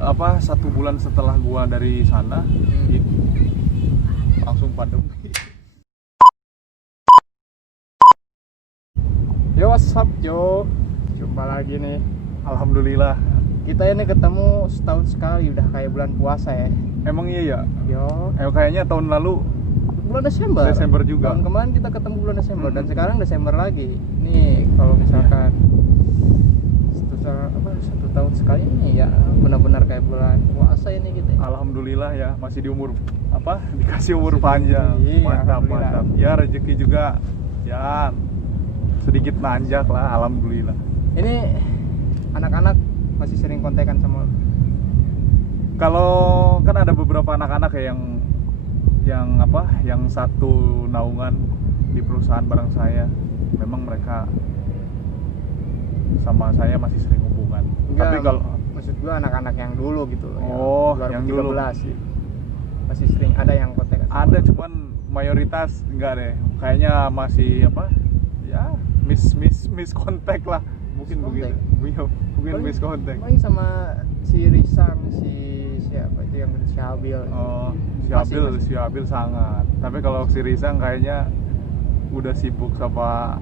1 bulan setelah gua dari sana itu langsung pandemi. Yo, what's up, yo? Jumpa lagi nih. Alhamdulillah. Kita ini ketemu setahun sekali, udah kayak bulan puasa ya. Emang iya ya? Yo, Kayaknya tahun lalu bulan Desember. Desember juga. Tahun kemarin kita ketemu bulan Desember dan sekarang Desember lagi. Nih, kalau misalkan satu tahun sekali ini ya benar-benar kayak bulan puasa ini gitu. Alhamdulillah ya, masih di umur dikasih umur panjang. Iya, Mantap, alhamdulillah. mantap. Ya rezeki juga ya sedikit nanjak lah, alhamdulillah. Ini anak-anak masih sering kontekan sama lu? Kalau kan ada beberapa anak-anak ya yang satu naungan di perusahaan bareng saya, memang mereka sama saya masih sering hubungan. Enggak, Tapi kalau maksud gua anak-anak yang dulu gitu loh. Oh, yang 2013 dulu. sih. Masih sering ada yang kontekan sama ada, lu? cuman mayoritas enggak deh. Kayaknya masih ya miss contact lah. Mungkin begitu. Mungkin miss contact. Paling sama si Risang, siapa itu yang si Abil. Oh, Masih. si Abil sangat. Tapi kalau si Rizang kayaknya udah sibuk sama,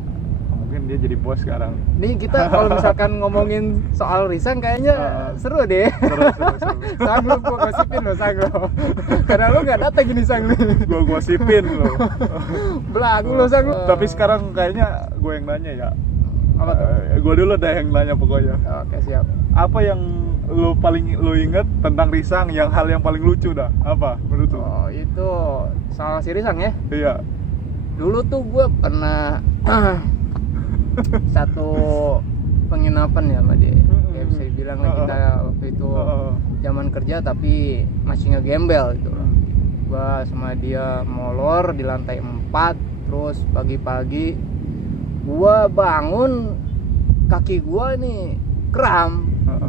mungkin dia jadi bos sekarang. Nih kita kalau misalkan ngomongin soal Risang kayaknya seru deh. Seru. Sang lu gua gosipin lo Sang lo. Karena lu nggak datang gini Sang lu. Gua gosipin loh. Belagu lo Sang lu. Tapi sekarang kayaknya gue yang nanya ya. Apa tuh? Gue dulu dah yang nanya pokoknya. Oke, siap. Apa yang lu inget tentang Risang, yang hal yang paling lucu dah? Apa menurut lu? Oh, itu soal si Risang ya. Iya. Dulu tuh gue pernah satu penginapan ya sama dia. Kayak bisa dibilang lah kita waktu itu zaman kerja tapi masih ngegembel gitu loh. Gua sama dia molor di lantai 4, terus pagi-pagi gua bangun, kaki gua nih kram.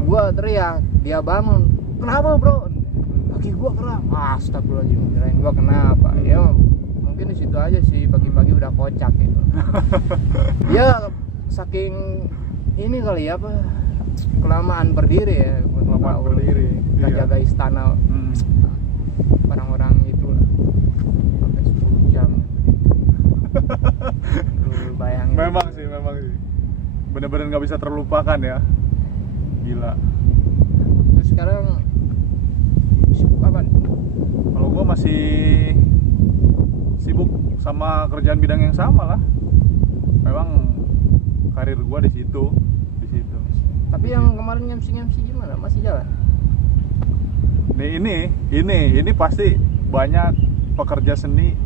Gua teriak, dia bangun, kenapa bro? Kaki gua kram. Astagfirullahaladzim, kirain gua kenapa. Ya mungkin di situ aja sih, pagi-pagi udah kocak gitu. Dia saking ini kali ya, kelamaan berdiri ya. Kelamaan berdiri. Kita Iya. jaga istana orang-orang itu lah sampai 10 jam. Lu bayangin. Memang sih. Bener-bener nggak bisa terlupakan ya. Gila. Terus sekarang sibuk apa nih? Kalau gua masih sibuk sama kerjaan bidang yang sama lah. Memang karir gua di situ. Tapi yang kemarin MC gimana? Masih jalan? Ini pasti banyak pekerja seni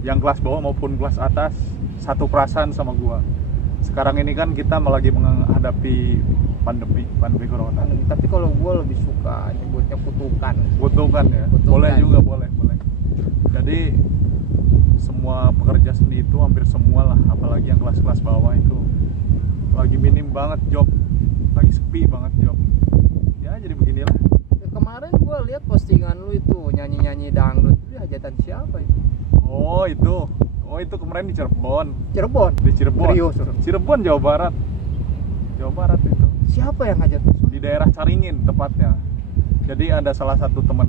yang kelas bawah maupun kelas atas satu perasaan sama gua. Sekarang ini kan kita lagi menghadapi pandemi corona. Tapi kalau gue lebih suka nyebutnya kutukan. Kutukan ya. Kutukan. Boleh. Jadi semua pekerja seni itu hampir semua lah, apalagi yang kelas-kelas bawah itu lagi minim banget job, lagi sepi banget job. Ya jadi beginilah. Kemarin gue lihat postingan lu itu nyanyi dangdut. Itu hajatan siapa itu? Oh itu kemarin di Cirebon. Di Cirebon. Serius? Cirebon, Jawa Barat itu. Siapa yang ngajak? Di daerah Caringin tepatnya. Jadi ada salah satu teman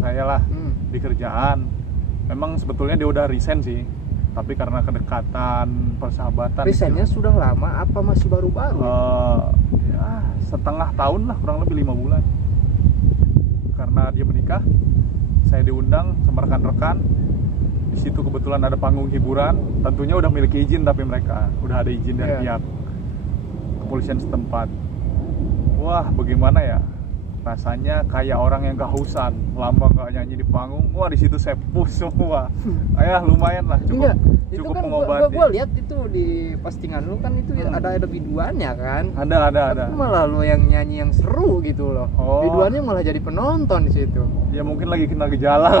saya lah di kerjaan. Memang sebetulnya dia udah resign sih, tapi karena kedekatan, persahabatan. Resignnya sudah lama apa masih baru-baru? Ya setengah tahun lah, kurang lebih 5 bulan. Karena dia menikah, saya diundang sama rekan-rekan. Di situ kebetulan ada panggung hiburan. Tentunya udah memiliki izin, tapi mereka udah ada izin dari pihak kepolisian setempat. Wah, bagaimana ya? Rasanya kayak orang yang kehausan, lama nggak nyanyi di panggung. Wah, di situ saya push semua. Lumayan lah, cukup itu kan mengobati. gua lihat itu di postingan lu kan itu ada biduannya kan? Ada. Tapi malah lu yang nyanyi yang seru gitu loh. Oh. Biduannya malah jadi penonton di situ. Ya mungkin lagi kena gejala.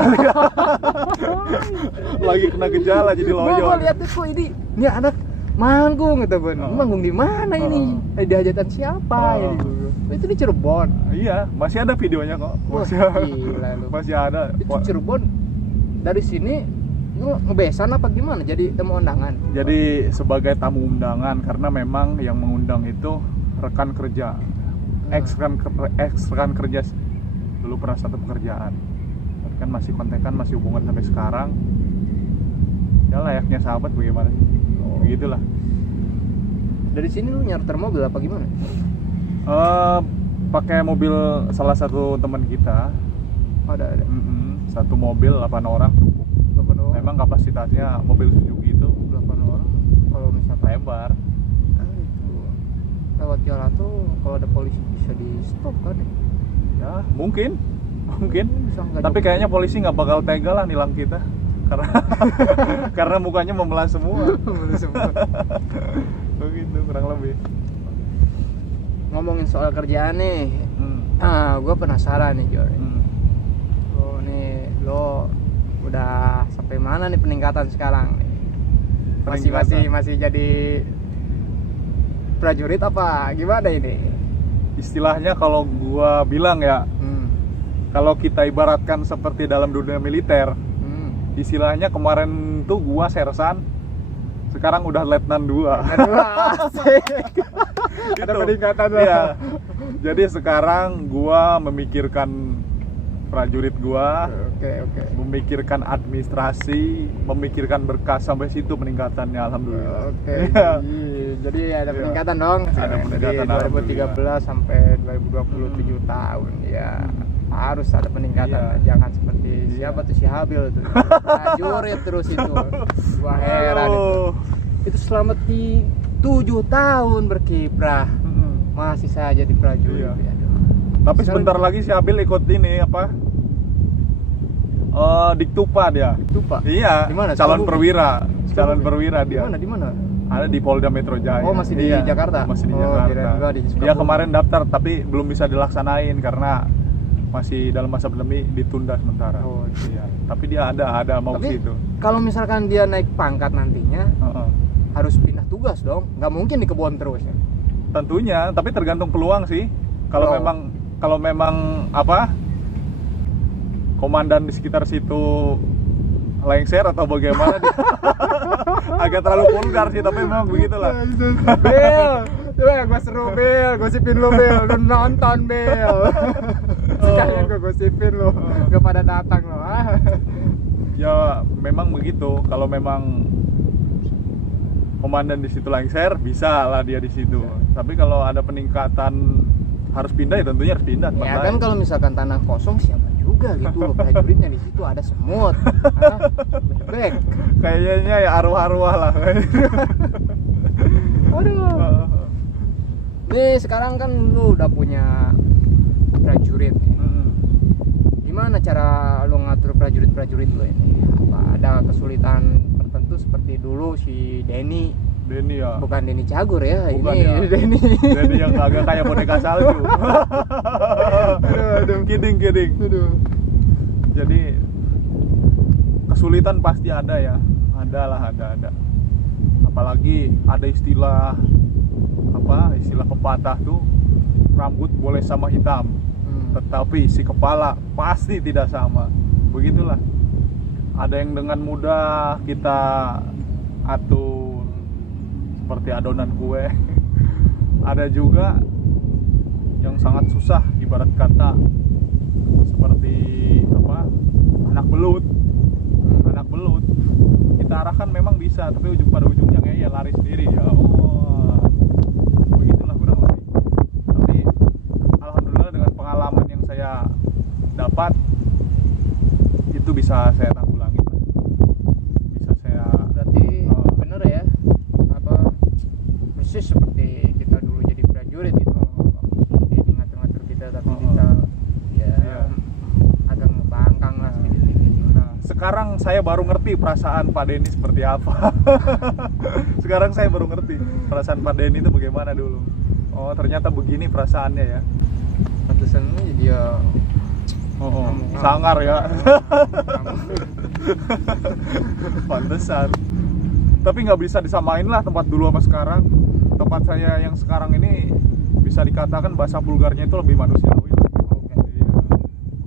Lagi kena gejala jadi loyo. Gua lihat tuh ini anak manggung gitu Bun. Manggung di mana ini? Di hajatan siapa ya? Itu di Cirebon. Iya, masih ada videonya kok. Gila lu. Masih ada. Itu Cirebon dari sini lu ngebesan apa gimana? Jadi tamu undangan. Jadi sebagai tamu undangan, karena memang yang mengundang itu rekan kerja. ex rekan kerja dulu pernah satu pekerjaan. Tapi kan masih kontekan, masih hubungan sampai sekarang. Ya layaknya sahabat bagaimana sih? Begitulah. Dari sini lu nyarter mobil apa gimana? Pakai mobil salah satu teman kita. Ada. Satu mobil 8 orang cukup. 8 orang. Memang kapasitasnya mobil Suzuki itu 8 orang. Kalau misalkan lebar. itu lewat jalan tuh kalau ada polisi bisa di stop kan ya? Ya mungkin. Bisa nggak Tapi jauh. kayaknya polisi nggak bakal tega lah nilang kita. Karena mukanya memelas semua. Boleh semua. Begitu kurang lebih. Ngomongin soal kerjaan nih, Hmm. gue penasaran nih Jor. Hmm. Lo udah sampai mana nih peningkatan sekarang? Peningkatan. Masih jadi prajurit apa gimana ini? Istilahnya kalau gua bilang ya, kalau kita ibaratkan seperti dalam dunia militer, istilahnya kemarin tuh gua sersan, sekarang udah letnan 2. Ada peningkatan lah. Iya. Jadi sekarang gua memikirkan prajurit gua, Oke. memikirkan administrasi, memikirkan berkas, sampai situ peningkatannya alhamdulillah. Oke. Iya. Jadi ada Iya. peningkatan dong. Ada peningkatan, Dari 2013 sampai 2027 tahun. Ya, harus ada peningkatan. Iya. Jangan seperti Iya. siapa tuh si Habil tuh. Prajurit terus itu. Gua heran itu. Aduh. Itu selama 7 tahun berkiprah masih saja di prajurit. Iya. Ya. Tapi sebentar lagi si Abil ikut ini apa? Diktupa dia. Itu Pak. Iya. Di mana? Calon Sukabumi? perwira. Calon Sukabumi? perwira dia. Di mana? Ada di Polda Metro Jaya. Oh, masih di Jakarta? Masih di Oh, Jakarta. kirain gua di Sukabumi. Dia kemarin daftar tapi belum bisa dilaksanain karena masih dalam masa pandemi, ditunda sementara. Oh, iya. Tapi dia ada mau ke Tapi situ. kalau misalkan dia naik pangkat nantinya Heeh. harus pindah tugas dong. Nggak mungkin di kebun terus ya. Tentunya, tapi tergantung peluang sih. Kalau Oh. memang apa? Komandan di sekitar situ lengser atau bagaimana dia. Agak terlalu vulgar sih, tapi memang begitulah. Bel, coba gue seru Bel, gosipin lu Bel, lu nonton Bel. Sekalian gue gosipin lu, gak pada datang lo. Ya memang begitu. Kalau memang komandan di situ lengser, bisa lah dia di situ. Tapi kalau ada peningkatan harus pindah, ya tentunya harus pindah. tempat Ya lain. kan kalau misalkan tanah kosong siapa juga gitu loh prajuritnya di situ ada semut. Bek. Kayaknya ya arwah-arwah lah. Aduh. Nih sekarang kan lu udah punya prajurit. Gimana cara lu ngatur prajurit-prajurit lu ini? Apa ada kesulitan tertentu seperti dulu si Denny? Denny ya. Bukan Denny Cagur ya, Bukan ini ya. Denny. Denny yang agak kayak boneka salju. Aduh. Kidding. Aduh. Jadi kesulitan pasti ada ya. Ada. Apalagi ada istilah pepatah tuh, rambut boleh sama hitam, tetapi si kepala pasti tidak sama. Begitulah. Ada yang dengan mudah kita atur seperti adonan kue. Ada juga yang sangat susah, ibarat kata seperti anak belut. Kita arahkan memang bisa, tapi pada ujungnya kayak ya lari sendiri ya. Begitulah kurang lebih. Tapi alhamdulillah dengan pengalaman yang saya dapat, itu bisa saya tanggulangi. Bisa saya Berarti bener ya, persis seperti kita dulu jadi prajurit gitu. Jadi ngatur-ngatur kita tapi kita ya agak ngebangkang lah sedikit-sedikit. Nah, sekarang saya baru ngerti perasaan Pak Denny seperti apa. Sekarang saya baru ngerti perasaan Pak Denny itu bagaimana dulu. Oh, ternyata begini perasaannya ya. Pantesan dia Sangar ya. Pantesan. Tapi nggak bisa disamain lah tempat dulu sama sekarang. Tempat saya yang sekarang ini bisa dikatakan bahasa vulgarnya itu lebih manusiawi. Iya.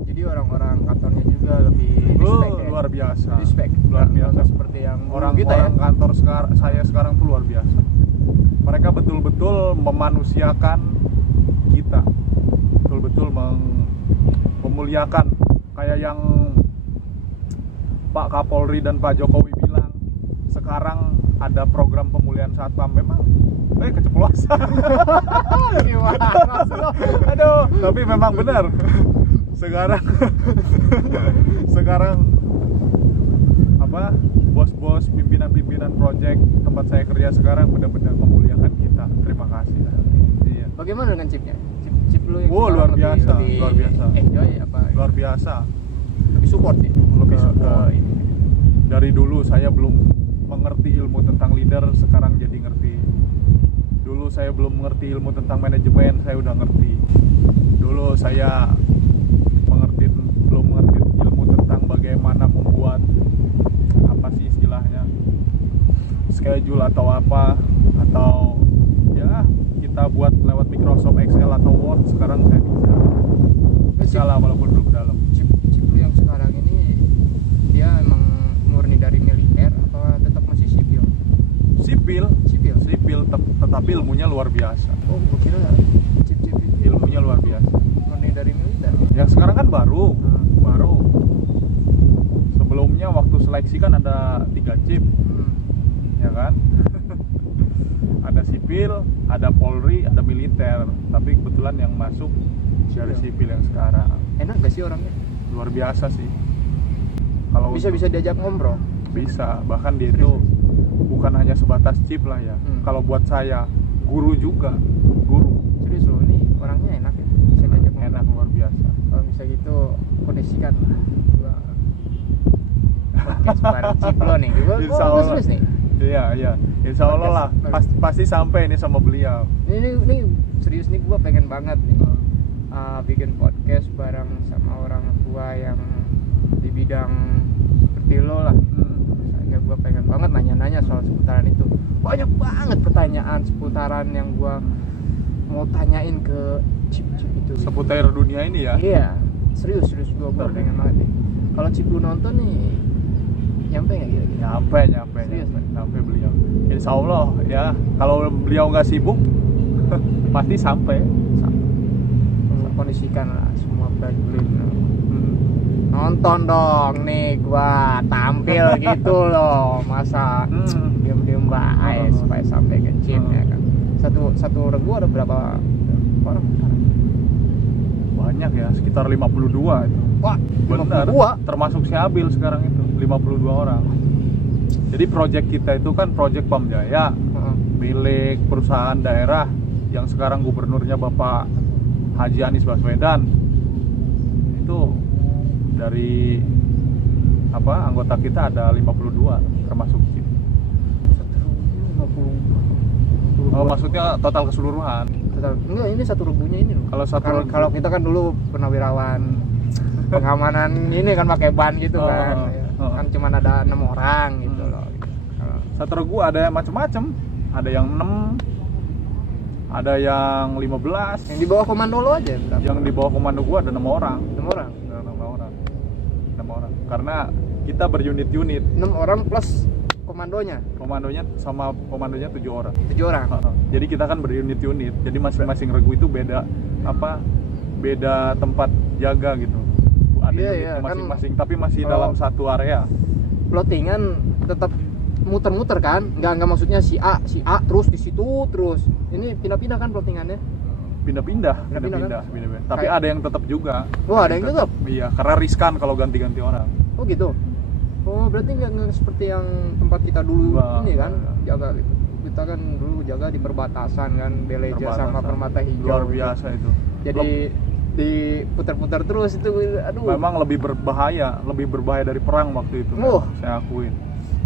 Jadi orang-orang kantornya juga lebih respect ya? Luar biasa. Respect. Luar biasa. Nggak seperti yang Orang kita ya. kantor saya sekarang tuh luar biasa. Mereka betul-betul memanusiakan kita. dimuliakan kayak yang Pak Kapolri dan Pak Jokowi bilang. Sekarang ada program pemulihan satpam, memang keceplosan. Gimana lo? Aduh, tapi memang benar. Sekarang apa? Bos-bos, pimpinan-pimpinan proyek tempat saya kerja sekarang benar-benar memuliakan kita. Terima kasih. Iya. Bagaimana dengan chipnya? Chip lu yang Wow, sekarang luar biasa, lebih luar biasa. Enjoy apa? Luar biasa. Lebih support nih. Lebih Ke- support. ke ini. Dari dulu saya belum mengerti ilmu tentang leader, sekarang jadi ngerti. Dulu saya belum mengerti ilmu tentang manajemen, saya udah ngerti. Dulu saya belum mengerti ilmu tentang bagaimana membuat apa sih istilahnya, schedule atau apa, atau ya kita buat lewat Microsoft Excel atau Word. Sekarang saya bisa lah, walaupun belum dalam. Chip lu yang sekarang ini dia emang murni dari militer atau tetap masih sipil? Sipil, tetapi ilmunya luar biasa. Oh, gua kira chip itu Ilmunya luar biasa. murni dari militer. Yang sekarang kan baru. Sebelumnya waktu seleksi kan ada 3 chip, ya kan? Ada sipil, ada Polri, ada militer. Tapi kebetulan yang masuk dari sipil yang sekarang. Enak gak sih orangnya? Luar biasa sih. Kalau Bisa diajak ngobrol. bisa, bahkan dia itu bukan hanya sebatas chip lah ya. Kalau buat saya, guru juga. Guru. Serius loh, ini orangnya enak ya. Bisa diajak ngobrol. Enak, luar biasa. Kalau bisa gitu koneksikan gua podcast bareng Chip lo nih. Gua Insya Allah. serius nih. Iya. Insya Allah lah. Pasti sampai ini sama beliau. Ini serius nih, gua pengen banget nih bikin podcast bareng sama orang tua yang di bidang seperti lo lah. Misalnya gua pengen banget nanya-nanya soal seputaran itu. Banyak banget pertanyaan seputaran yang gua mau tanyain ke Chip itu. Seputar dunia ini ya. Iya, serius gua pengen banget nih. Kalau Chip lu nonton nih, nyampe nggak kira-kira? Nyampe beliau. Insya Allah ya, kalau beliau nggak sibuk pasti sampai. Kondisikan lah semua prajurit. Nonton dong nih, gua tampil gitu loh, masa diem baik supaya sampai ke Chip ya kan. Satu regu ada berapa orang? Banyak ya, sekitar 52 itu. Wah, Benar. 52? Termasuk si Abil sekarang itu 52 orang. Jadi proyek kita itu kan proyek Pamjaya, milik perusahaan daerah yang sekarang gubernurnya Bapak Haji Anies Baswedan. Itu dari anggota kita ada 52 termasuk Chip. 52. Oh, maksudnya total keseluruhan. Enggak, ini satu regunya ini loh. Kalau kita kan dulu purnawirawan pengamanan ini kan pakai ban gitu kan. Kan cuma ada 6 orang gitu loh. Satu regu ada yang macam-macam. Ada yang 6, ada yang 15. Yang di bawah komando lo aja berapa? Yang di bawah komando gua ada 6 orang. 6 orang. Ada 6 orang. Karena kita berunit-unit. 6 orang plus komandonya. Komandonya 7 orang. 7 orang. Jadi kita kan berunit-unit. Jadi masing-masing regu itu beda tempat jaga gitu. Ada unitnya masing-masing, tapi masih dalam satu area. Plottingan tetap muter-muter kan? Enggak maksudnya si A terus di situ terus. Ini pindah-pindah kan plottingannya? Pindah-pindah. Tapi ada yang tetap juga. Oh, ada yang tetap? Iya, karena riskan kalau ganti-ganti orang. Oh gitu. Oh, berarti nggak seperti yang tempat kita dulu ini kan, jaga gitu. Kita kan dulu jaga di perbatasan kan, Beleja sama Permata Hijau. Luar biasa itu. Jadi diputar-putar terus itu, aduh. Memang lebih berbahaya dari perang waktu itu. Saya akuin.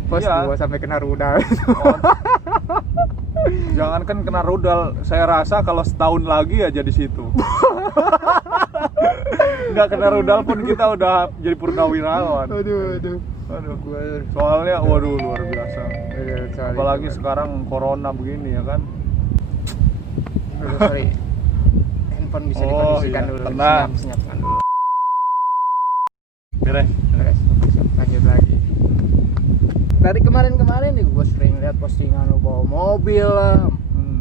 Pas gua sampai kena rudal. Jangankan kena rudal, saya rasa kalau setahun lagi aja di situ. Nggak kena rudal pun kita udah jadi purnawirawan. Aduh. Soalnya luar biasa. Iya, Apalagi sekarang corona begini ya kan. Sorry. Handphone bisa dikondisikan dulu. Tenang. Senyapkan dulu. Beres. Lanjut lagi. Dari kemarin nih gue sering lihat postingan lu bawa mobil lah,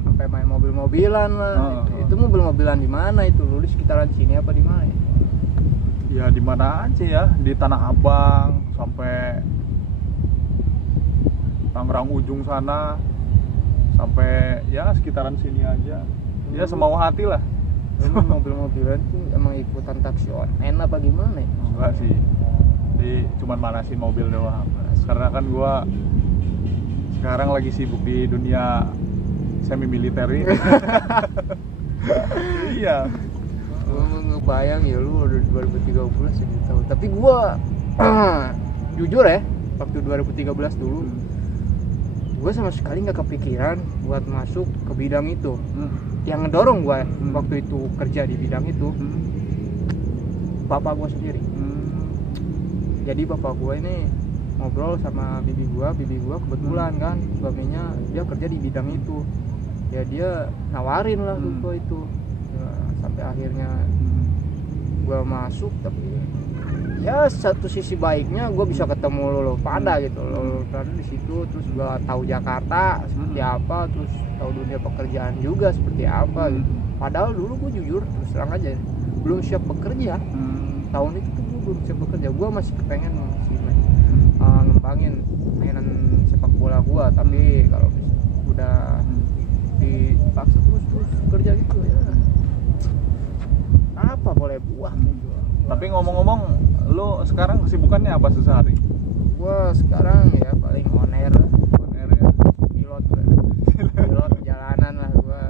sampai main mobil-mobilan lah. Itu mobil-mobilan di mana itu? Lu di sekitaran sini apa di mana? Ya di mana aja ya, di Tanah Abang sampai Tangerang ujung sana, sampai ya sekitaran sini aja. Ya semau hati lah. Emang mobil-mobilan tuh emang ikutan taksi online apa gimana ya? Enggak sih, cuman manasin mobil doang. Karena kan gua sekarang lagi sibuk di dunia semi militer ini. Iya. Gua ngebayang ya lu udah 2013 gitu. Tapi gua jujur ya, waktu 2013 dulu gua sama sekali nggak kepikiran buat masuk ke bidang itu. Yang ngedorong gua waktu itu kerja di bidang itu bapak gua sendiri. Jadi bapak gua ini ngobrol sama bibi gua kebetulan kan suaminya dia kerja di bidang itu. Ya dia nawarin lah gua itu. Ya, sampai akhirnya gua masuk, tapi ya satu sisi baiknya gua bisa ketemu lo pada gitu lo pada di situ, terus gua tahu Jakarta seperti apa, terus tahu dunia pekerjaan juga seperti apa gitu. Padahal dulu gua jujur terus terang aja belum siap bekerja. Tahun itu tuh gua belum siap bekerja, gua masih kepengen ngembangin mainan sepak bola gua, tapi kalau udah dipaksa terus kerja gitu ya apa boleh buat gitu. Tapi ngomong-ngomong, lu sekarang kesibukannya apa sehari? Gua sekarang ya paling on air Ya. pilot jalanan lah gua.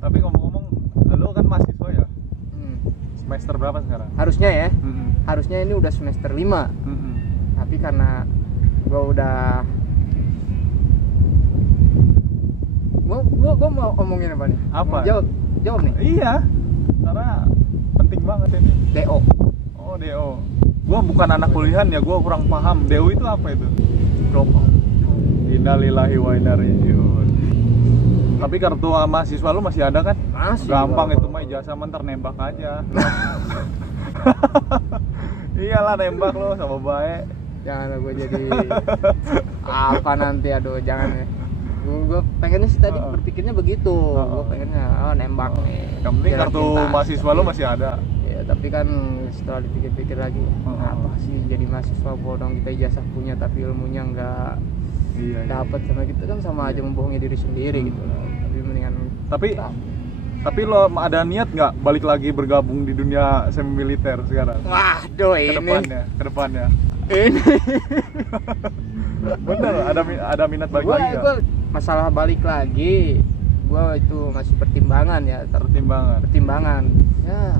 Tapi ngomong-ngomong, lu kan mahasiswa ya? Semester berapa sekarang? Harusnya ya, harusnya ini udah semester 5. Tapi karena gua udah gua mau omongin apa nih? Apa? Mau jawab nih. Iya, karena penting banget ini. DO. Oh, DO. Gua bukan anak kuliahan ya, gua kurang paham. DO itu apa itu? Drop out. Innalillahi wa inna ilaihi raji'un. Tapi kartu mahasiswa lu masih ada kan? Masih. Gampang itu mah, ijazah mentar nembak aja. Iyalah, nembak lo sama baik. Jangan gue jadi apa nanti, aduh jangan ya. Gue pengennya sih tadi berpikirnya begitu. Gue pengennya nembak nih. Yang penting Jalan kartu pintas. mahasiswa lo masih ada. Ya tapi kan setelah dipikir-pikir lagi, apa sih jadi mahasiswa bodong, kita ijazah punya tapi ilmunya nggak Iya. dapat sama gitu kan, sama aja membohongi diri sendiri gitu loh. Tapi mendingan Tapi lo ada niat nggak balik lagi bergabung di dunia semi militer sekarang? waduh ini Kedepannya. ini Bener, ada minat balik lagi nggak? gua masalah balik lagi, gua itu masih pertimbangan ya, pertimbangan ya,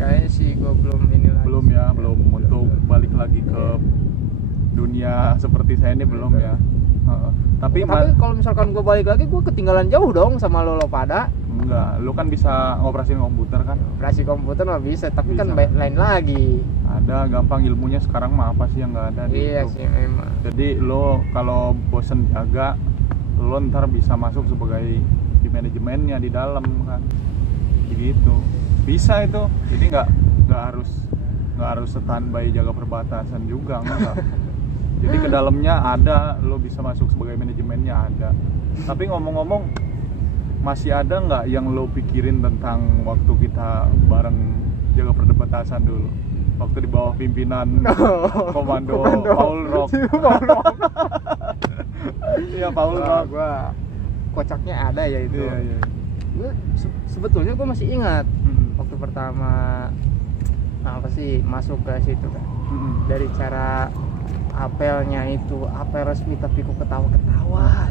kayaknya sih gua belum ini lagi. Belum untuk balik lagi ke dunia seperti saya ini belum ya. Tapi kalau misalkan gua balik lagi, gua ketinggalan jauh dong sama lo pada. Enggak, lu kan bisa ngoperasin komputer kan? Operasi komputer mah bisa, tapi Bisa. kan lain lagi. Ada, gampang ilmunya sekarang mah apa sih yang nggak ada di Iya YouTube. sih memang. Jadi lo kalau bosen jaga, lo ntar bisa masuk sebagai di manajemennya di dalam kan, begitu. Bisa itu. Jadi nggak harus standby jaga perbatasan juga, enggak. Jadi ke dalamnya ada, lo bisa masuk sebagai manajemennya ada. Tapi ngomong-ngomong, masih ada nggak yang lo pikirin tentang waktu kita bareng jaga perbatasan dulu? Waktu di bawah pimpinan komando Paul Rock. Iya, Paul Rock. Gua kocaknya ada ya itu. Iya. Gua sebetulnya gua masih ingat waktu pertama apa sih masuk ke situ kan. Dari cara apelnya itu, apel resmi tapi kok ketawa-ketawa.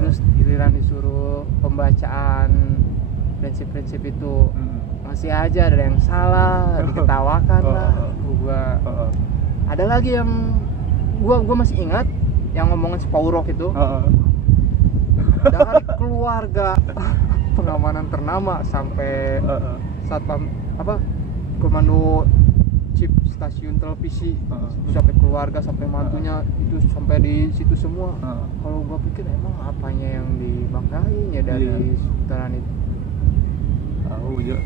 Terus giliran disuruh pembacaan prinsip-prinsip itu masih aja ada yang salah, diketawakan lah. Gua ada lagi yang gua masih ingat yang ngomongin si Paul Rock itu. Dari keluarga pengamanan ternama sampai satpam komando chip stasiun televisi, sampai keluarga, sampai mantunya itu sampai di situ semua. Kalau gua pikir emang apanya yang dibanggain ya dari sekitaran itu. Tahu ya.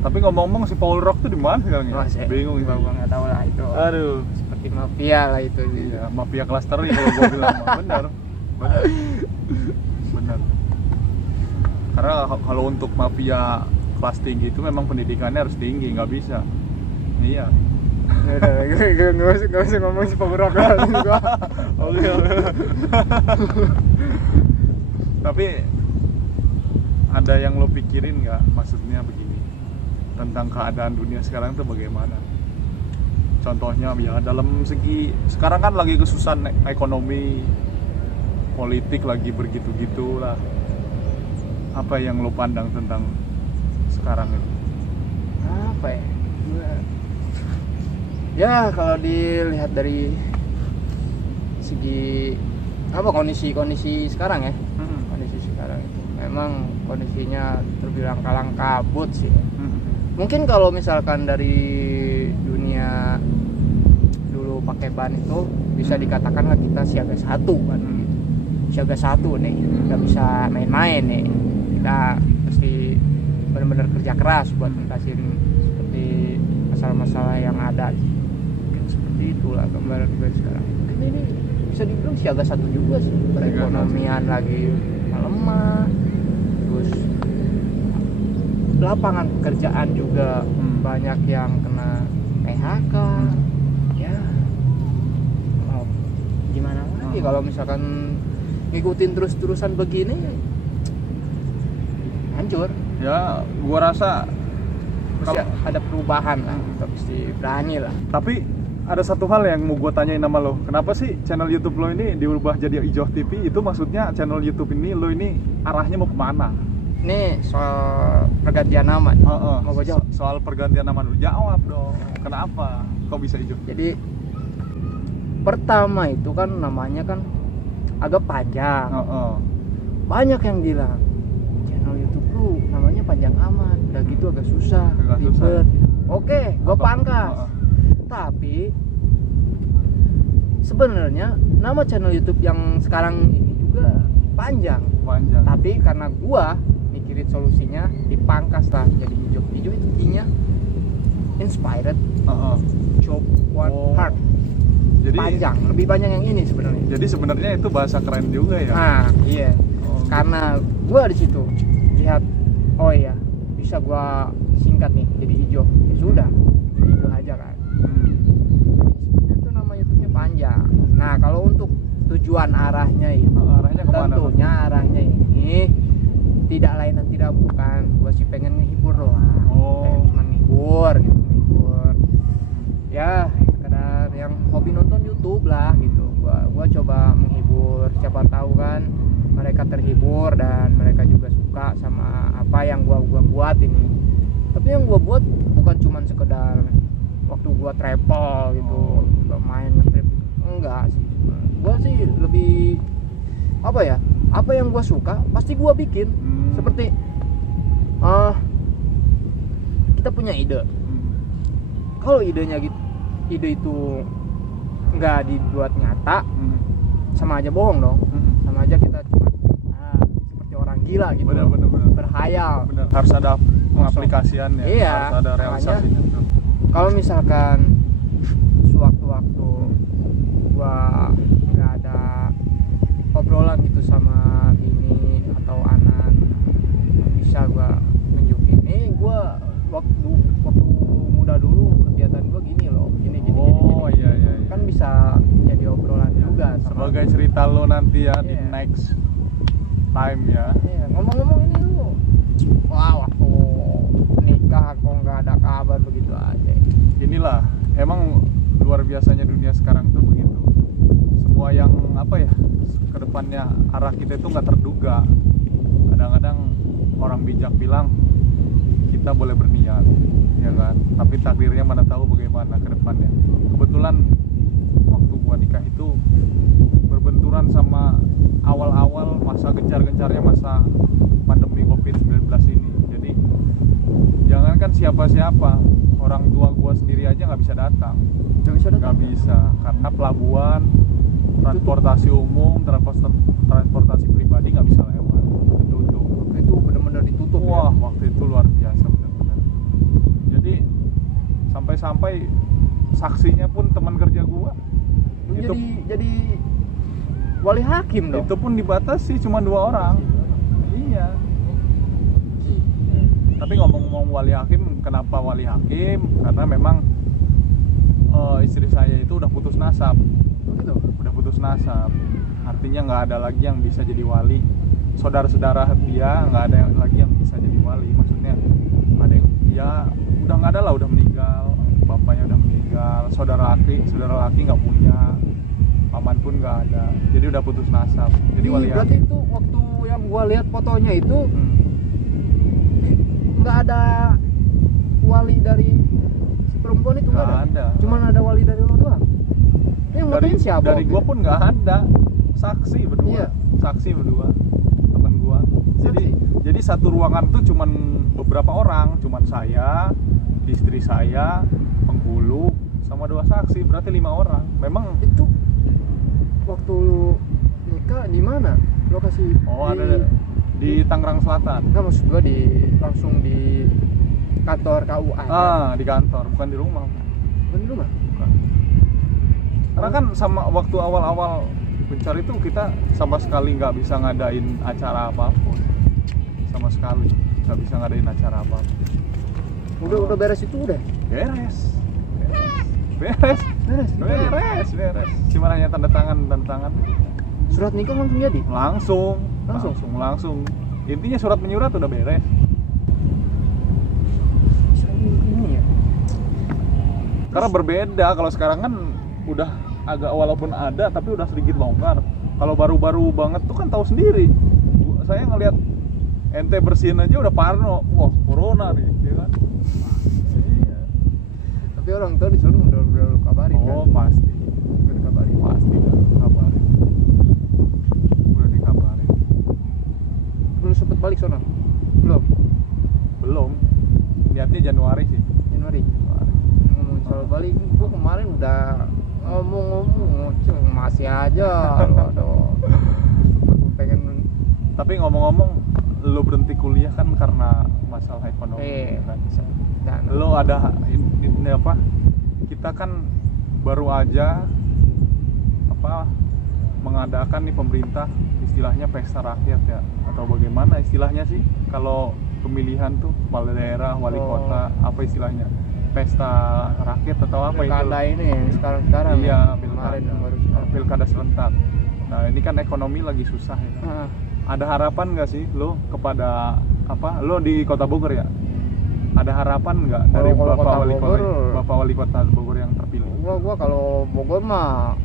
Tapi ngomong-ngomong si Paul Rock tuh di mana sekarang ya? Bingung gua nggak tahu lah itu. Aduh, Seperti mafia lah itu. iya, mafia kelas teri kalau gua bilang mah. Benar. Karena kalau untuk mafia kelas tinggi itu memang pendidikannya harus tinggi, nggak bisa. Iya. Udah, nggak usah ngomong si pemberontak gua. Oke. Tapi ada yang lo pikirin nggak, maksudnya begini, tentang keadaan dunia sekarang tuh bagaimana? Contohnya ya dalam segi sekarang kan lagi kesusahan ekonomi, politik lagi bergitu-gitu lah. Apa yang lo pandang tentang sekarang itu? Apa ya? Ya kalau dilihat dari segi apa kondisi sekarang ya, kondisi sekarang itu memang kondisinya terbilang kalang kabut sih. Mungkin kalau misalkan dari dunia dulu pakai ban itu bisa dikatakan lah kita siaga satu kan. Siaga satu nih, nggak bisa main-main nih. Kita mesti benar-benar kerja keras buat ngatasin seperti masalah-masalah yang ada. Mungkin seperti itulah gambaran gue sekarang. Mungkin ini bisa dibilang siaga satu juga sih. Perekonomian lagi melemah, terus lapangan pekerjaan juga banyak yang kena PHK. Ya mau gimana lagi kalau misalkan ngikutin terus-terusan begini hancur. Ya gua rasa Mesti ada perubahan lah, kita mesti berani lah. Tapi ada satu hal yang mau gue tanyain sama lo, kenapa sih channel YouTube lo ini diubah jadi Ijoh TV? Itu maksudnya channel YouTube ini lo ini arahnya mau kemana? Ini soal pergantian nama. Mau gue jawab? Soal pergantian nama dulu. Jawab dong. Kenapa? Kok bisa Ijoh? Jadi pertama itu kan namanya kan agak panjang. Banyak yang bilang channel YouTube lu namanya panjang amat, udah gitu agak susah, ribet. Oke, gue pangkas. Tapi sebenarnya nama channel YouTube yang sekarang ini juga panjang. Tapi karena gua mikirin solusinya dipangkas lah jadi Ijoh. Ijoh itu intinya inspired, job one heart. Jadi panjang, lebih panjang yang ini sebenarnya. Jadi sebenarnya itu bahasa keren juga ya. Nah, iya. Karena gua di situ lihat, oh iya, bisa gua singkat nih jadi Ijoh. Ya sudah, jadi Ijoh aja kan. Itu nama YouTube-nya panjang. Nah, kalau untuk tujuan arahnya itu, arahnya kemana? tentunya arahnya ini tidak lain dan tidak bukan gua sih pengen ngehibur loh. Pengen cuma ngehibur gitu, ngehibur. Ya, sekedar yang hobi nonton YouTube lah gitu. Gua coba menghibur, siapa tahu kan mereka terhibur dan mereka juga suka sama apa yang gua buat ini. Tapi yang gua buat bukan cuma sekedar waktu gua travel gitu, gua main nge-trip, enggak sih. Gua sih lebih apa ya? Apa yang gua suka pasti gua bikin. Seperti kita punya ide. Kalau idenya gitu, ide itu nggak dibuat nyata, sama aja bohong dong. Sama aja kita cuma seperti orang gila gitu. Bener. Berhayal. Bener. Harus ada pengaplikasiannya. Iya, harus ada realisasinya. Kalau misalkan sewaktu-waktu gua nggak ada obrolan gitu sama bini atau anak, bisa gua nunjukin gua waktu muda dulu kegiatan gua gini loh, gini. Iya. Kan bisa jadi obrolan juga sebagai cerita lo nanti ya di next time ya. Iya, ngomong-ngomong ini lu, wah waktu nikah kok nggak ada kabar begitu aja. Inilah emang luar biasanya dunia sekarang tuh begitu. Semua yang apa ya, kedepannya arah kita itu nggak terduga. Kadang-kadang orang bijak bilang kita boleh berniat, ya kan, tapi takdirnya mana tahu bagaimana kedepannya. Kebetulan waktu gua nikah itu berbenturan sama awal-awal masa gencar-gencarnya masa pandemi COVID-19 ini. Jadi jangankan siapa-siapa, orang tua gua sendiri aja nggak bisa datang. Nggak bisa karena pelabuhan, transportasi umum, transportasi pribadi nggak bisa lewat, ditutup. Waktu itu benar-benar ditutup. Wah, waktu itu luar biasa benar-benar. Jadi sampai-sampai saksinya pun teman kerja gua. Jadi wali hakim dong. Itu pun dibatasi cuma 2 orang. Iya. Tapi ngomong-ngomong wali hakim, kenapa wali hakim? Karena memang istri saya itu udah putus nasab. Begitu. Udah putus nasab. Artinya nggak ada lagi yang bisa jadi wali. Saudara-saudara dia nggak ada yang lagi yang bisa jadi wali. Maksudnya ada yang dia udah nggak ada lah, udah meninggal, bapaknya udah meninggal, saudara laki nggak punya, paman pun nggak ada. Jadi udah putus nasab. Jadi wali berarti hakim. itu waktu yang gua lihat fotonya itu nggak ada wali dari si perempuan itu, nggak ada. Cuman ada wali dari lo doang. Yang Dari ngotain siapa? dari gua pun nggak ada. Saksi berdua. Iya. Saksi berdua. Temen gua. Jadi satu ruangan tuh cuman beberapa orang, cuman saya, istri saya, penghulu, sama 2 saksi, berarti 5 orang. Memang Itu waktu nikah di mana lokasi? ada di Tangerang Selatan. Enggak, maksud gua langsung di kantor KUA. Di kantor, bukan di rumah. Bukan di rumah. Bukan. Karena kan sama waktu awal-awal pencari itu kita sama sekali nggak bisa ngadain acara apapun, sama sekali nggak bisa ngadain acara apapun. Udah beres itu udah. Beres. Beres. Cuma hanya tanda tangan. Surat nikah langsung jadi. Langsung. Intinya surat menyurat udah beres. Ini ya. Karena berbeda kalau sekarang kan udah agak, walaupun ada tapi udah sedikit longgar. Kalau baru-baru banget tuh kan tahu sendiri. Saya ngelihat ente bersihin aja udah parno. Wah, corona nih, ya kan? Tapi orang tua di sana udah lu kabarin Oh, kan? pasti. Udah dikabarin. Pasti udah dikabarin. Udah dikabarin. Belum sempet balik sono? Belum. Niatnya Januari sih. Januari. Ngomongin soal balik, gua kemarin udah ngomong masih aja. Aduh. Gua pengen. Tapi ngomong-ngomong, lo berhenti kuliah kan karena masalah ekonomi kan? Dan Lo ada ini apa? Kita kan baru aja mengadakan nih pemerintah istilahnya pesta rakyat ya, atau bagaimana istilahnya sih kalau pemilihan tuh kepala daerah, wali kota, apa istilahnya? Pesta rakyat atau apa itu? pilkada ini sekarang Iya, kemarin pilkada. baru sekarang. Pilkada serentak. Nah, ini kan ekonomi lagi susah ya. Heeh. Ada harapan nggak sih lo kepada lo di Kota Bogor ya? Ada harapan nggak dari Kalau Bapak Kota Wali Bogor, Bapak Wali Kota Bogor yang terpilih? Gua kalau Bogor mah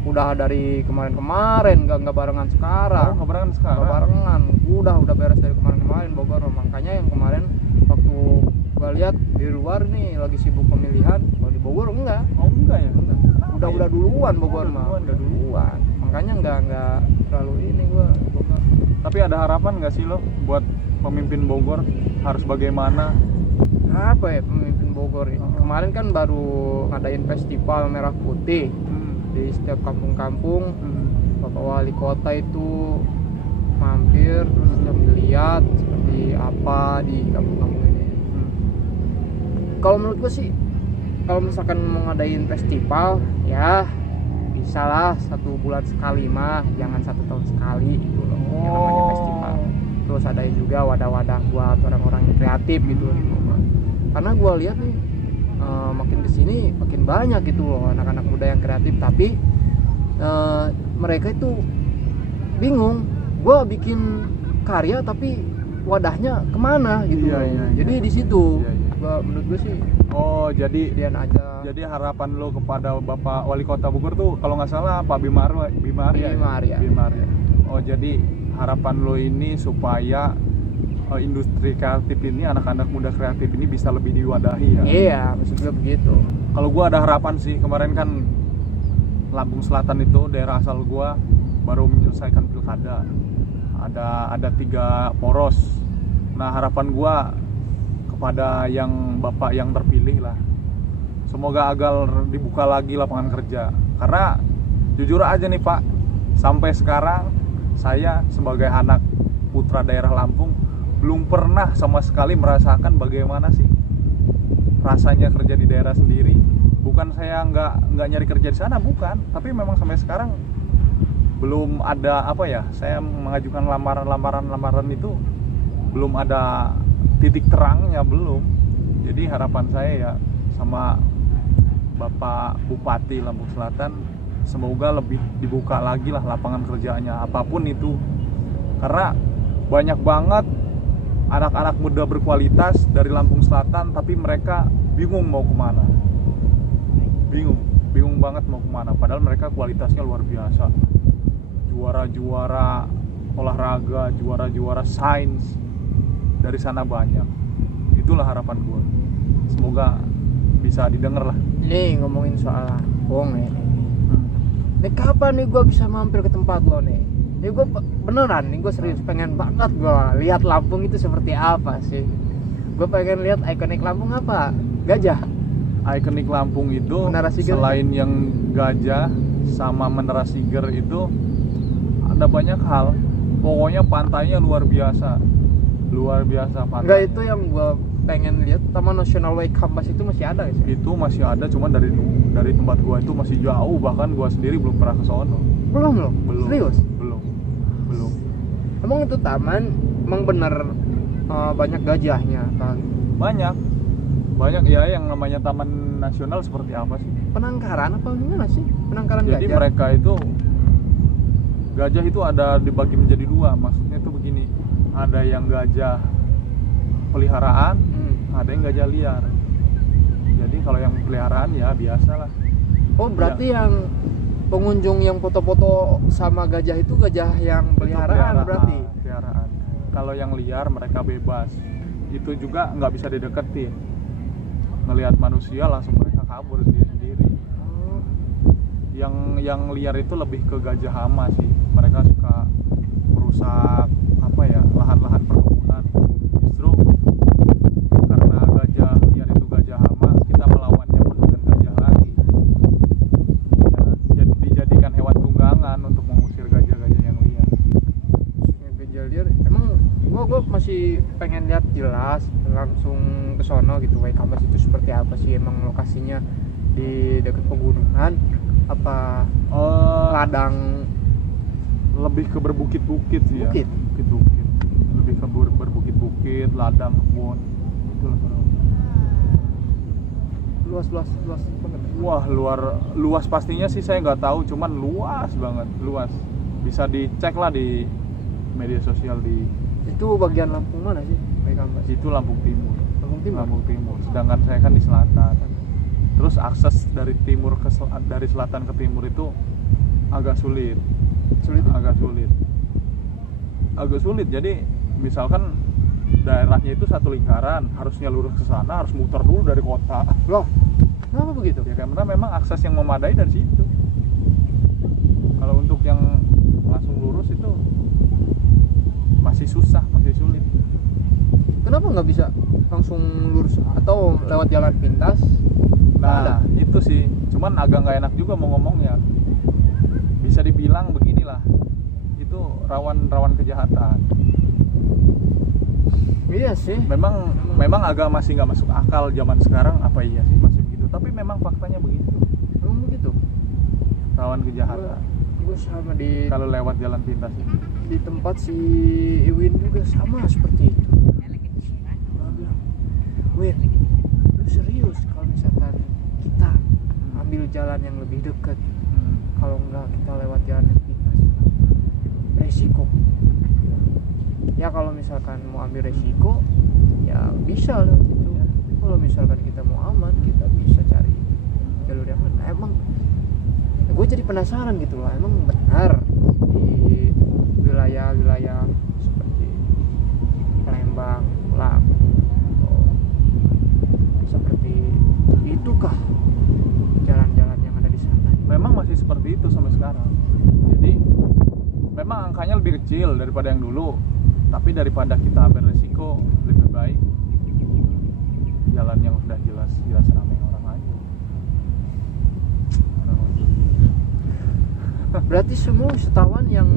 udah dari kemarin nggak barengan sekarang. Nggak barengan sekarang. Nggak barengan. Udah beres dari kemarin Bogor. Makanya yang kemarin waktu gua lihat di luar nih lagi sibuk pemilihan, kalau di Bogor enggak. Oh enggak ya? Udah duluan Bogor Udah mah. duluan. Udah duluan. Makanya enggak terlalu ini gua Bogor. Tapi ada harapan nggak sih lo buat pemimpin Bogor harus bagaimana? Apa ya pemimpin Bogor ini? Kemarin kan baru ngadain festival Merah Putih di setiap kampung-kampung. Bapak Wali Kota itu mampir terus lihat seperti apa di kampung-kampung ini. Kalau menurut gue sih, kalau misalkan mau ngadain festival ya bisa lah 1 bulan sekali mah, jangan 1 tahun sekali gitu loh. Yang namanya festival. Terus ada juga wadah-wadah buat orang-orang yang kreatif gitu. Karena gue lihat nih makin kesini makin banyak gitu loh anak-anak muda yang kreatif, tapi mereka itu bingung. Gue bikin karya tapi wadahnya kemana gitu. Iya. Jadi di situ Iya. menurut gue sih Oh, jadi kemudian aja. Jadi harapan lo kepada Bapak Wali Kota Bogor tuh kalau nggak salah Pak Bimaria. Bimaria. Oh, jadi harapan lo ini supaya industri kreatif ini, anak-anak muda kreatif ini bisa lebih diwadahi ya. Iya, maksud gue begitu. Kalau gua ada harapan sih, kemarin kan Lampung Selatan itu daerah asal gua baru menyelesaikan pilkada. Ada 3 poros. Nah, harapan gua kepada yang Bapak yang terpilih lah, semoga agar dibuka lagi lapangan kerja. Karena jujur aja nih Pak, sampai sekarang saya sebagai anak putra daerah Lampung belum pernah sama sekali merasakan bagaimana sih rasanya kerja di daerah sendiri. Bukan saya nggak nyari kerja di sana, bukan, tapi memang sampai sekarang belum ada saya mengajukan lamaran itu belum ada titik terangnya belum. Jadi harapan saya ya sama Bapak Bupati Lampung Selatan, semoga lebih dibuka lagi lah lapangan kerjanya apapun itu, karena banyak banget anak-anak muda berkualitas dari Lampung Selatan tapi mereka bingung mau kemana, bingung banget mau kemana, padahal mereka kualitasnya luar biasa, juara-juara olahraga, juara-juara sains dari sana banyak. Itulah harapan gue, semoga bisa didengar lah. Nih ngomongin soal Lampung nih. Nih kapan nih gue bisa mampir ke tempat lo nih? Nih gue beneran nih, gue serius pengen banget gue lihat Lampung itu seperti apa sih. Gue pengen lihat ikonik Lampung apa? Gajah. Ikonik Lampung itu Menara Siger. Selain yang gajah sama Menara Siger itu ada banyak hal. Pokoknya pantainya luar biasa pantai. Enggak, itu yang gue pengen lihat Taman Nasional Waikambas itu masih ada ya? Itu masih ada, cuman dari tempat gua itu masih jauh, bahkan gua sendiri belum pernah ke sono. Belum loh? Belum. Serius? Belum. Emang itu taman emang bener banyak gajahnya atau Banyak ya, yang namanya Taman Nasional seperti apa sih? penangkaran apa gimana sih? Penangkaran Jadi gajah? mereka itu gajah itu ada dibagi menjadi dua. Maksudnya itu begini, ada yang gajah peliharaan, ada yang gajah liar. Jadi kalau yang peliharaan ya biasa lah. Oh berarti yang pengunjung yang foto-foto sama gajah itu gajah yang peliharaan berarti? Peliharaan. Kalau yang liar mereka bebas. Itu juga nggak bisa dideketin. Ngelihat manusia langsung mereka kabur sendiri. Oh. Yang liar itu lebih ke gajah hama sih. Mereka suka merusak lahan-lahan perkebunan. Justru karena gajah liar itu gajah hama, kita melawannya pun dengan gajah lagi. Ya, jadi dijadikan hewan tunggangan untuk mengusir gajah-gajah yang liar. Gajah liar, emang gua masih pengen lihat jelas langsung ke sono gitu. Waikambas itu seperti apa sih, emang lokasinya di dekat pegunungan apa ladang? Lebih ke berbukit-bukit sih ya. Bukit? Bukit-bukit. Lebih ke berbukit-bukit, ladang, kebun. Itulah kurang. Luas banget. Wah, luas pastinya sih saya nggak tahu, cuman luas banget, luas. Bisa dicek lah di media sosial di Itu bagian Lampung mana sih Waikambas? itu Lampung Timur. Lampung Timur. Sedangkan saya kan di selatan. Terus akses dari dari selatan ke timur itu agak sulit. Agak sulit. Jadi misalkan daerahnya itu satu lingkaran, harusnya lurus ke sana, harus muter dulu dari kota. Loh, kenapa begitu? Ya karena memang akses yang memadai dari situ. Kalau untuk yang langsung lurus itu masih susah, masih sulit. Kenapa nggak bisa langsung lurus atau lewat jalan pintas? Nah, itu sih. Cuman agak nggak enak juga mau ngomongnya. Bisa dibilang beginilah, itu rawan kejahatan. Iya sih. Memang agak masih nggak masuk akal zaman sekarang, apa iya sih masih begitu. Tapi memang faktanya begitu. Emang begitu. Rawan kejahatan. Gue sama di Kalau lewat jalan pintas itu. di tempat si Iwin juga sama seperti itu. Gua bilang, Win, lu serius kalau misalkan kita ambil jalan yang lebih dekat, kalau enggak kita lewat jalan yang pintas, resiko. Ya kalau misalkan mau ambil resiko, ya bisa lewat situ. Kalau misalkan kita mau aman, kita bisa cari jalur yang mana. Emang gue jadi penasaran gitu loh, emang benar di wilayah-wilayah seperti Palembang, Lampung, seperti itukah jalan-jalan yang ada di sana? Memang masih seperti itu sampai sekarang. Jadi memang angkanya lebih kecil daripada yang dulu, tapi daripada kita beresiko, lebih baik jalan yang sudah jelas ramai orang aja. Berarti semua wisatawan yang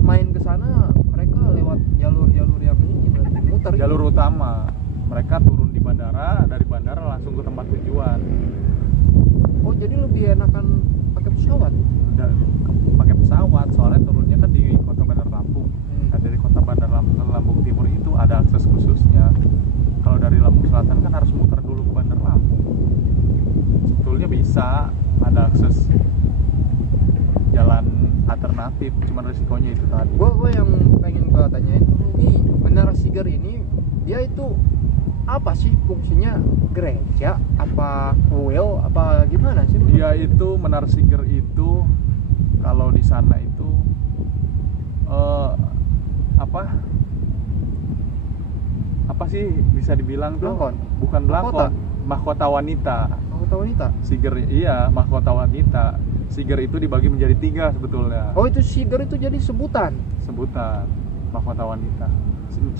main ke sana mereka lewat jalur-jalur yang ini berarti muter. Jalur utama, mereka turun di bandara, dari bandara langsung ke tempat tujuan. Oh jadi lebih enakan pakai pesawat? Pakai pesawat, soalnya turunnya kan di kota Bandar Lampung. Nah, dari kota Bandar Lampung ke Lampung Timur itu ada akses khususnya. dari Lampung Selatan kan harus muter dulu ke Bandar Lampung. Sebetulnya bisa ada akses jalan alternatif, cuman resikonya itu tadi. Gue yang pengen gue tanyain, ini Menara Siger ini dia itu apa sih fungsinya, gereja apa kuil apa gimana sih? Dia itu Menara Siger itu kalau di sana itu apa sih bisa dibilang tuh? Belangkon? Bukan belangkon, mahkota wanita. Mahkota wanita? Siger, iya, mahkota wanita. Siger itu dibagi menjadi 3 sebetulnya. Oh, itu Siger itu jadi sebutan Mahkota wanita.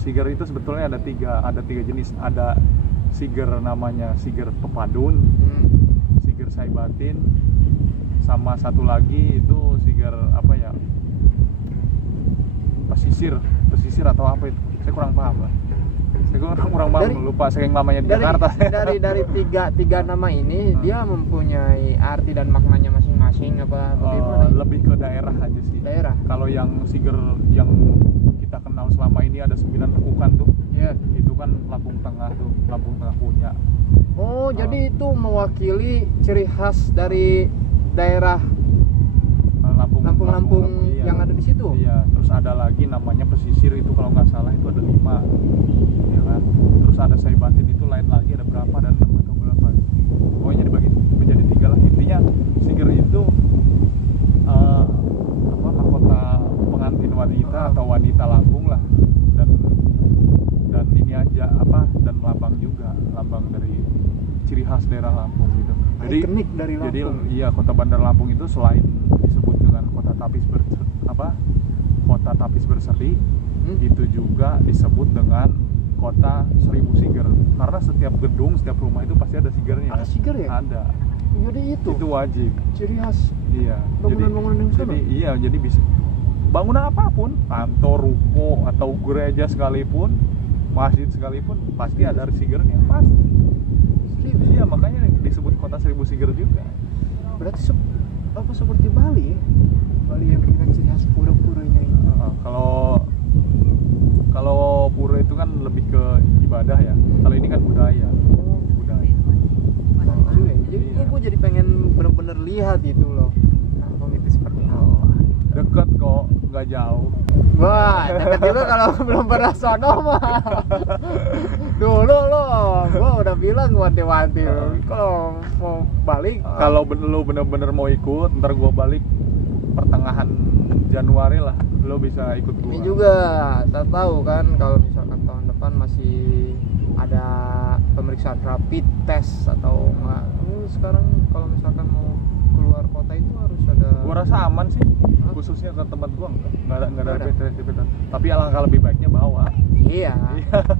Siger itu sebetulnya ada 3 jenis. Ada Siger namanya Siger Pepadun, Siger Saibatin, sama satu lagi itu Siger apa ya? Pesisir atau apa itu? Saya kurang paham lah. Saya kurang paham, lupa saking lamanya di Jakarta. Dari tiga nama ini dia mempunyai arti dan maknanya masing-masing apa bagaimana? Lebih ke daerah aja sih. Daerah. Kalau yang Siger yang kita kenal selama ini ada 9 lekukan tuh. Iya. Itu kan Lampung Tengah tuh, Lampung Tengah punya. Oh, jadi itu mewakili ciri khas dari daerah Lampung iya. yang ada di situ. Iya, terus ada lagi namanya pesisir itu kalau nggak salah itu ada 5. Ya kan? Terus ada Saibatin itu lain lagi ada berapa, dan 6 atau berapa. Pokoknya dibagi menjadi 3 lah. Intinya Siger itu mahkota pengantin wanita atau wanita Lampung lah. Dan ini aja dan lambang juga, lambang dari ciri khas daerah Lampung gitu. Jadi ikonik dari Lampung. Jadi iya, kota Bandar Lampung itu selain disebut dengan kota tapis berseri, itu juga disebut dengan kota 1000 siger. Karena setiap gedung, setiap rumah itu pasti ada sigernya. Ada siger ya? Ada. Jadi itu wajib. ciri khas. Iya. Bangunan-bangunan yang sana. Jadi bisa bangunan apapun, kantor, ruko atau gereja sekalipun, masjid sekalipun pasti ada sigernya, pasti. Iya, makanya disebut kota 1000 siger juga. Berarti seperti Bali ya? Bali yang punya ciri khas pura-puranya ini. Kalau pura itu kan lebih ke ibadah ya. Kalau ini kan budaya. Jadi gue jadi pengen bener-bener lihat itu loh, Lampung itu seperti apa. Deket kok, nggak jauh. Wah, dekat juga kalau belum pernah sono mah. Dulu loh, gua udah bilang wanti-wanti kalau mau balik. Kalau lu bener-bener mau ikut, ntar gua balik pertengahan Januari lah, lu bisa ikut gua. Ini juga, saya tahu kan kalau misalkan tahun depan masih ada pemeriksaan rapid test atau enggak. Sekarang kalau misalkan mau keluar kota itu harus ada. Gua rasa aman sih. Khususnya ke tempat gua enggak ada rapid test. Tapi alangkah lebih baiknya bawa. Iya.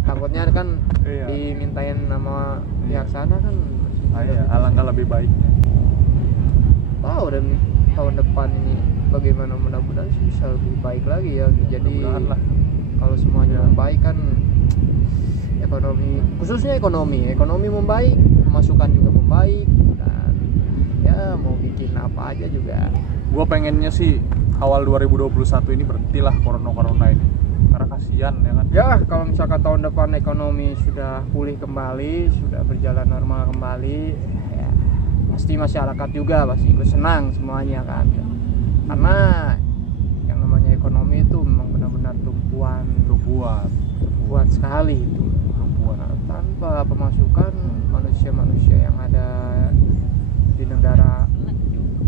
Takutnya kan dimintain nama pihak sana kan. Iya, alangkah lebih baiknya. Tahu, dan tahun depan ini bagaimana, mudah-mudahan sih bisa lebih baik lagi ya. Jadi kalau semuanya baik kan ekonomi, khususnya ekonomi membaik, pemasukan juga membaik, dan ya mau bikin apa aja juga. Gue pengennya sih awal 2021 ini berhentilah corona ini, karena kasihan ya kan. Ya kalau misalkan tahun depan ekonomi sudah pulih kembali, sudah berjalan normal kembali, ya pasti masyarakat juga pasti senang semuanya kan. Karena yang namanya ekonomi itu memang benar-benar tumpuan sekali itu. Tanpa pemasukan, manusia-manusia yang ada di negara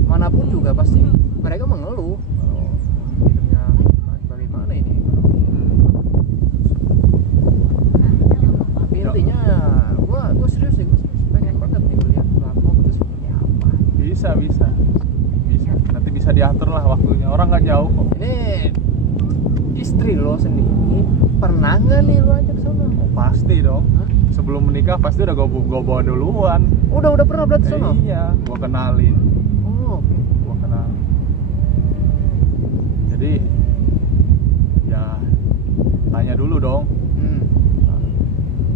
manapun juga pasti mereka mengeluh hidupnya bagaimana ini ekonomi. Tapi intinya gua serius sih, gua pengen banget nih lihat Lampung itu seperti apa. Bisa nanti bisa diatur lah waktunya, orang nggak jauh kok. Ini istri lo sendiri pernah nggak nih lo ajak sana? Oh, pasti dong. Sebelum menikah pasti udah gue bawa duluan. Udah pernah berarti sana? Iya, gue kenalin. Oh, oke. Gue kenal. Jadi ya tanya dulu dong. Nah,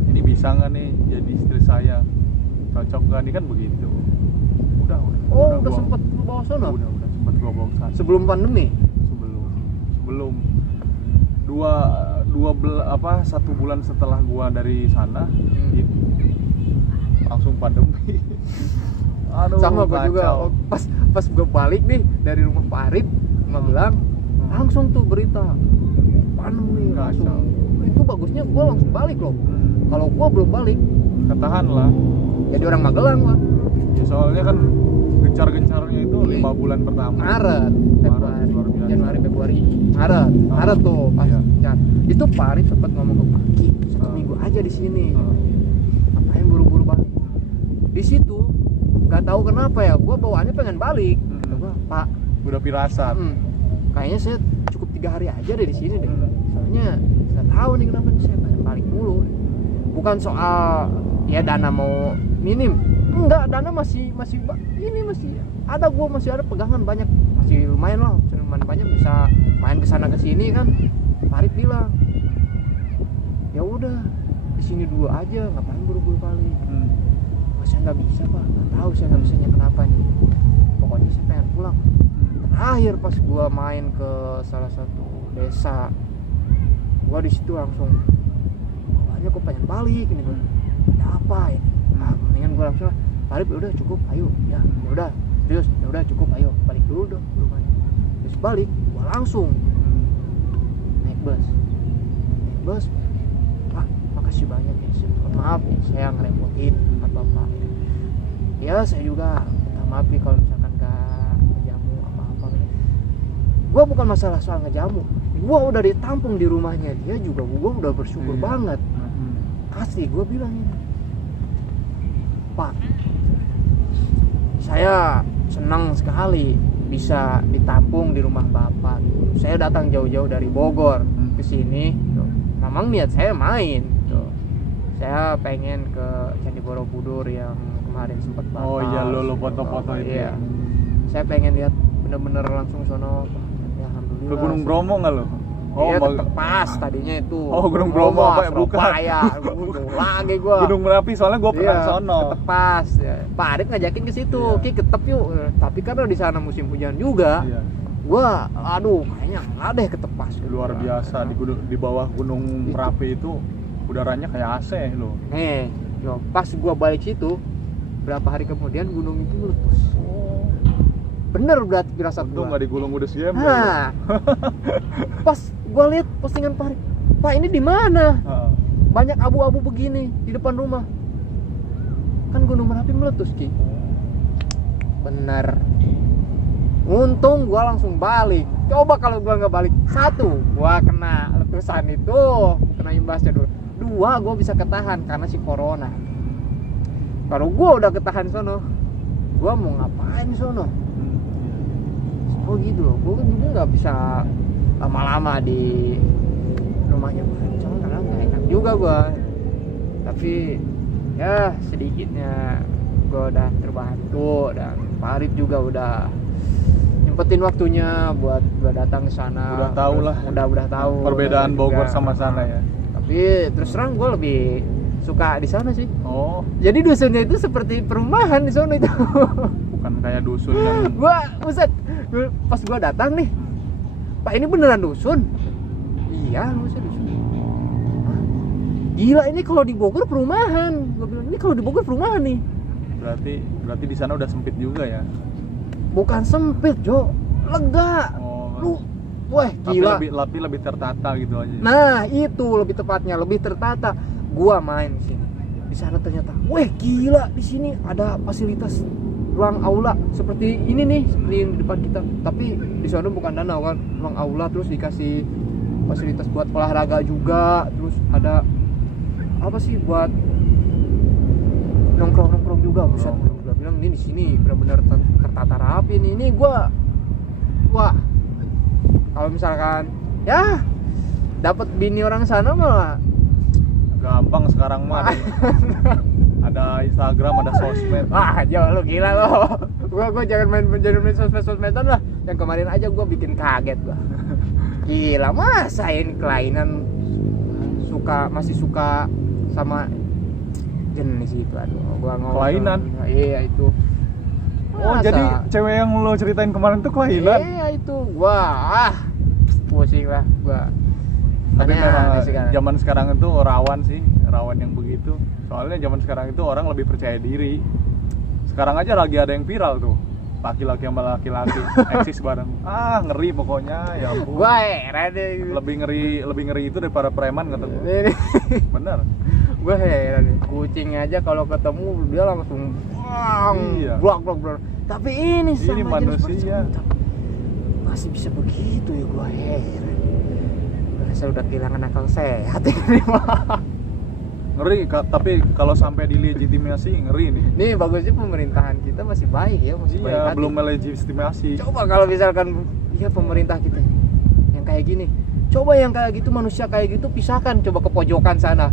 ini bisa nggak nih jadi istri saya? Cocok nggak nih, kan begitu. Udah Sempet lu bawa sana? Udah sempet gue bawa sana. Sebelum pandemi? Sebelum 2 1 bulan setelah gua dari sana itu langsung pandemi. Aduh, sama gua juga kacau. pas gua balik nih dari rumah Pak Arif Magelang, langsung tuh berita pandemi langsung. Itu bagusnya gua langsung balik loh. Kalau gua belum balik, Ketahan lah. jadi orang Magelang gua. Ya, soalnya kan gencar-gencarnya itu 5 bulan pertama. Maret, Februari, luar biasa. Januari, Februari, Maret tuh pas Iya. gencar. Itu Pak Arif sempat ngomong ke Paki, 1 minggu aja di sini. Ngapain buru-buru balik? Di situ nggak tahu kenapa ya, gua bawaannya pengen balik. Kata gua, Pak, Udah pirasat. kayaknya saya cukup 3 hari aja deh di sini deh. Soalnya nggak tahu nih kenapa saya pengen balik mulu. Bukan soal ya dana mau minim, enggak, dana masih ini masih ada, gua masih ada pegangan banyak, masih lumayan lah, lumayan banyak bisa main kesana kesini kan. Farid bilang, ya udah di sini dulu aja, ngapain buru-buru balik. Saya nggak bisa Pak, nggak tahu saya nggak bisanya kenapa nih, pokoknya saya pengen pulang. Terakhir pas gua main ke salah satu desa, gua di situ langsung awalnya gua pengen balik ini, gua ada apa ini, mendingan gua langsung balik, udah cukup, ayo ya udah terus ya udah cukup, ayo balik dulu dong rumahnya. Terus balik gua langsung naik bus. Pak, makasih banyak ya, maaf ya saya ngerepotin Bapak. Ya saya juga minta maaf nih kalau misalkan gak ngejamu apa-apa. Gua bukan masalah soal ngejamu, gua udah ditampung di rumahnya dia juga, gua udah bersyukur banget. Asli gua bilang ini, Pak, saya senang sekali bisa ditampung di rumah Bapak. Saya datang jauh-jauh dari Bogor ke sini. Memang niat saya main. Saya pengen ke Candi Borobudur yang kemarin sempat batal. Oh iya, lo foto-foto itu. Iya. Saya pengen lihat bener-bener langsung sono. Ya alhamdulillah. Ke Gunung Bromo nggak lo? Iya, tetep pas tadinya itu. Oh, Gunung Bromo apa ya? Bukan. Surabaya. Lagi gua. Gunung Merapi, soalnya gua pernah Iya, sono. tetep pas. Ya. Pak Arif ngajakin ke situ. Iya. Ki ketep yuk. Tapi karena di sana musim hujan juga. Iya. Gua aduh kayaknya nggak deh ketep pas. Luar biasa di bawah Gunung Merapi itu udaranya kayak AC loh. Nih, yo, pas gua balik situ, berapa hari kemudian gunung itu meletus. Bener berarti firasat Untung gua. nggak digulung udah gembel. Nah, pas gua lihat postingan Pak ini di mana? Banyak abu-abu begini di depan rumah. Kan Gunung Merapi meletus, Ki. Bener. Untung gua langsung balik. Coba kalau gua nggak balik, 1, gua kena letusan itu, kena imbasnya dulu. 2, gua bisa ketahan karena si corona. Kalau gua udah ketahan sono, gua mau ngapain sono? Oh gitu loh, gua kan juga nggak bisa lama-lama di rumahnya Cuma karena nggak enak juga gua. Tapi ya sedikitnya gua udah terbantu, dan Farid juga udah nyempetin waktunya buat gua datang ke sana. Udah tahu lah. Udah tahu Perbedaan juga. Bogor sama sana ya. Tapi terus terang gue lebih suka di sana sih. Oh, Jadi dusunnya itu seperti perumahan di sana itu. bukan kayak dusun yang Pas gue datang nih, Pak ini beneran dusun? Iya, dusun. Hah? Gila, ini kalau di Bogor perumahan. Gue bilang ini kalau di Bogor perumahan nih. berarti di sana udah sempit juga ya. Bukan sempit, Jo, lega. Oh. Wah gila. Tapi lebih tertata gitu aja. Nah itu lebih tepatnya, lebih tertata. Gua main di sini, di sana ternyata, wah gila, di sini ada fasilitas ruang aula seperti ini nih, seperti yang di depan kita. Tapi di sana bukan danau kan, ruang aula, terus dikasih fasilitas buat olahraga juga, terus ada apa sih buat nongkrong juga. Buset, gua bilang ini di sini benar-benar tertata rapi nih. Ini gua, wah. Kalau misalkan ya dapat bini orang sana mah Gampang sekarang mah. Ada Instagram, ada sosmed. Jo, lu gila lo. Gua jangan main sosmedan lah. Yang kemarin aja gua bikin kaget gua. Gila, masa ini kelainan masih suka sama jenis itu. Aduh, gua ngomong. Kelainan? Iya itu. Oh, jadi cewek yang lo ceritain kemarin tuh kelainan? Iya itu. Wah, pusing lah gua. Tapi Aneh-aneh memang sekarang. zaman sekarang itu rawan yang begitu. Soalnya zaman sekarang itu orang lebih percaya diri. Sekarang aja lagi ada yang viral tuh, laki-laki sama laki-laki eksis bareng. Ngeri pokoknya, ya ampun. Gua heran deh. Lebih ngeri itu daripada preman kata gue. Bener. Gua heran deh. Kucing aja kalau ketemu dia langsung Iya. blok. Tapi ini sama jenis manusia. masih bisa begitu ya, gua heran. Saya udah kehilangan akal sehat ini. Ngeri, tapi kalau sampai dilegitimasi ngeri nih. Nih bagusnya pemerintahan kita masih baik ya, masih baik Iya, hati. belum melegitimasi. Coba kalau misalkan ya pemerintah kita yang kayak gini, coba yang kayak gitu, manusia kayak gitu pisahkan, coba ke pojokan sana.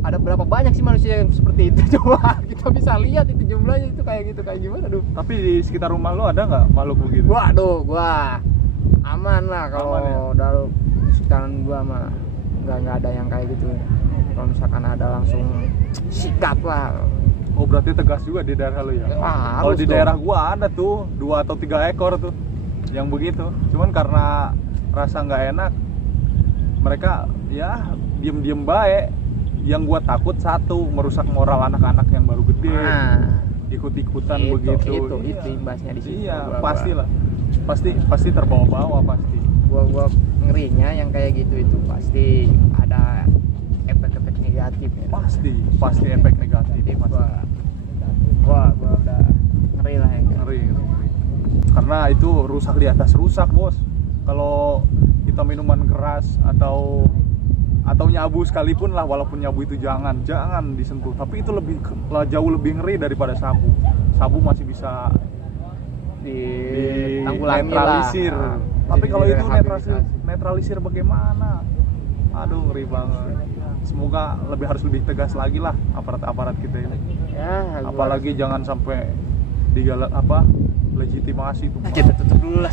Ada berapa banyak sih manusia yang seperti itu? Coba kita bisa lihat itu jumlahnya itu kayak gitu, kayak gimana tuh. Tapi di sekitar rumah lo ada nggak makhluk begitu? Waduh, gua aman lah kalau Aman ya? dalam sekarang gua mah nggak ada yang kayak gitu. Kalau misalkan ada langsung sikat lah. Oh, berarti tegas juga di daerah lo ya? Wah, Kalau harus di dong. daerah gua ada tuh 2 atau 3 ekor tuh yang begitu. Cuman karena rasa nggak enak, mereka ya diem-diem baik. Yang gua takut satu, merusak moral anak-anak yang baru gede, Nah, ikut-ikutan itu, begitu. itu imbasnya di situ. Iya, pastilah. Pasti terbawa-bawa pasti. Gua ngerinya yang kayak gitu itu pasti ada efek-efek negatif ya. Pasti efek negatif. Jadi Pasti. gua udah ngeri lah yang Ngeri. Karena itu rusak di atas rusak, bos. Kalau kita minuman keras atau nyabu sekalipun lah, walaupun nyabu itu jangan disentuh. Tapi itu jauh lebih ngeri daripada sabu. Sabu masih bisa ditanggulangi netralisir. lah. Tapi Jadi kalau itu direhabilitasi. netralisir bagaimana? Aduh, ngeri banget. Semoga harus lebih tegas lagi lah aparat kita ini. Ya, Apalagi jangan sampai legitimasi tuh. kita tutup dulu lah.